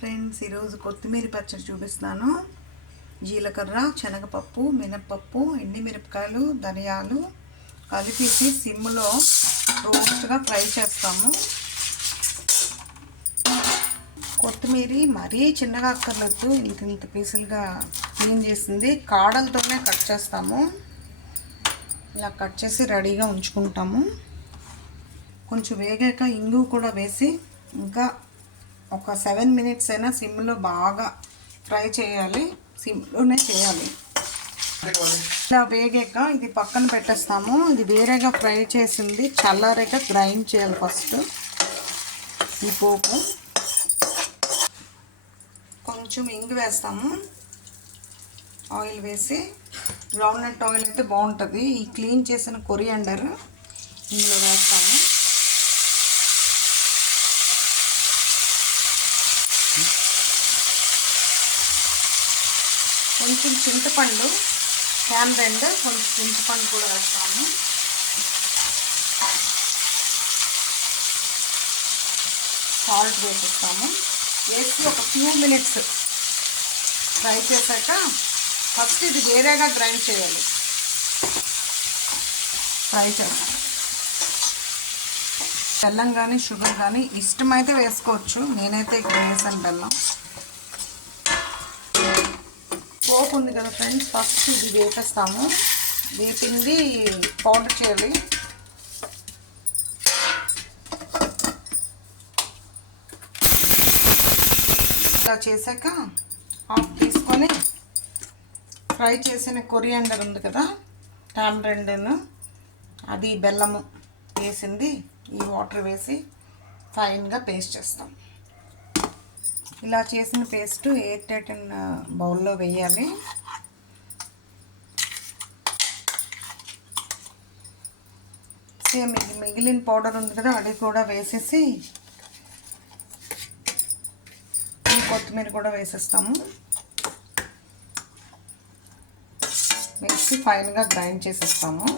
Friends, ఈరోజు కొత్తిమీర పచ్చడి చూపిస్తున్నాను. జీలకర్ర, శనగపప్పు, మినప్పప్పు, ఎండిమిరపకాయలు, ధనియాలు కలిపేసి సిమ్లో రోస్ట్గా ఫ్రై చేస్తాము. కొత్తిమీర మరీ చిన్నగా అక్కర్లేదు, ఇంత పీసులుగా క్లీన్ చేసింది కాడలతోనే కట్ చేస్తాము. ఇలా కట్ చేసి రెడీగా ఉంచుకుంటాము. కొంచెం వేగాక ఇంగు కూడా వేసి ఇంకా ఒక 7 minutes అయినా సిమ్లో బాగా ఫ్రై చేయాలి. సిమ్లోనే చేయాలి. ఇలా వేగాక ఇది పక్కన పెట్టేస్తాము. ఇది వేరేగా ఫ్రై చేసింది చల్లారాక గ్రైండ్ చేయాలి. ఫస్ట్ ఈ పోపు కొంచెం ఇంగు వేస్తాము. ఆయిల్ వేసి గ్రౌండ్నట్ ఆయిల్ అయితే బాగుంటుంది. ఈ క్లీన్ చేసిన కొరియాండర్ ఇందులో వేస్తాము. కొంచెం చింతపండు, క్యాన్బెండ్, కొంచెం చింతపండు కూడా వేస్తాము. సాల్ట్ వేసిస్తాము. వేసి ఒక ఫ్యూ మినిట్స్ ఫ్రై చేశాక ఫస్ట్ ఇది వేరేగా గ్రైండ్ చేయాలి. ఫ్రై చేస్తాం. బెల్లం కానీ షుగర్ కానీ ఇష్టమైతే వేసుకోవచ్చు. నేనైతే ఇక్కడ వేసాను బెల్లం. పోపు ఉంది కదా ఫ్రెండ్స్, ఫస్ట్ ఇది వేపేస్తాము. వేపింది పౌడర్ చేయాలి. ఇలా చేశాక హాఫ్ తీసుకొని ఫ్రై చేసిన కొరియాండర్ ఉంది కదా, టామరిండ్, అది బెల్లము వేసింది ఈ వాటర్ వేసి ఫైన్గా పేస్ట్ చేస్తాం. ఇలా చేసిన పేస్ట్ ఎయిర్ టైట్ బౌల్లో వేయాలి. సేమ్ మిగిలిన పౌడర్ ఉంది కదా, అది కూడా వేసేసి ఈ కొత్తిమీర కూడా వేసేస్తాము. వేసి ఫైన్గా గ్రైండ్ చేసేస్తాము.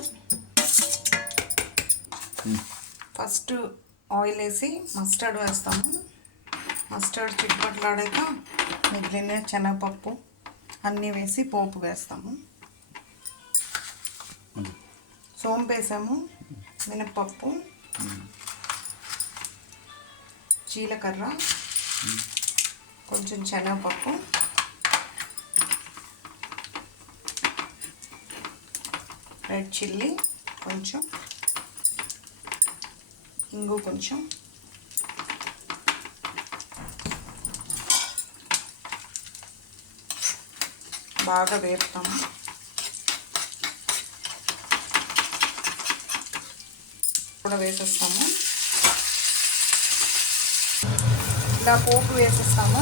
ఫస్ట్ ఆయిల్ వేసి మస్టర్డ్ వేస్తాము. మస్టర్డ్ చిట్పట్లాడాక మిగిలిన శనగపప్పు అన్నీ వేసి పోపు వేస్తాము. సోంపు వేసాము, మినప్పప్పు, జీలకర్ర, కొంచెం శనగపప్పు, రెడ్ చిల్లీ కొంచెం, ఇంగు కొంచెం, బాగా వేపుతాము. కూడా వేసేస్తాము. ఇలా పోపు వేసేస్తాము.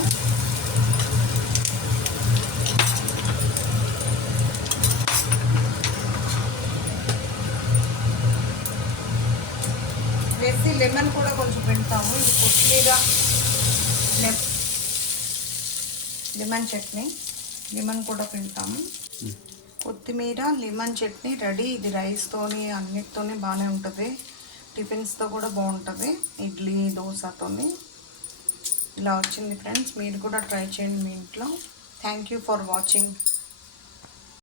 వేసి లెమన్ కూడా కొంచెం పెడతాము. ఇది కొత్తిమీర లెమన్ చట్నీ, లెమన్ కూడా పెడతాము. కొత్తిమీర లెమన్ చట్నీ రెడీ. ఇది రైస్తోని అన్నిటితోని బాగానే ఉంటుంది. టిఫిన్స్తో కూడా బాగుంటుంది. ఇడ్లీ, దోశతోని ఇలా వచ్చింది ఫ్రెండ్స్. మీరు కూడా ట్రై చేయండి మీ ఇంట్లో. Thank you for watching.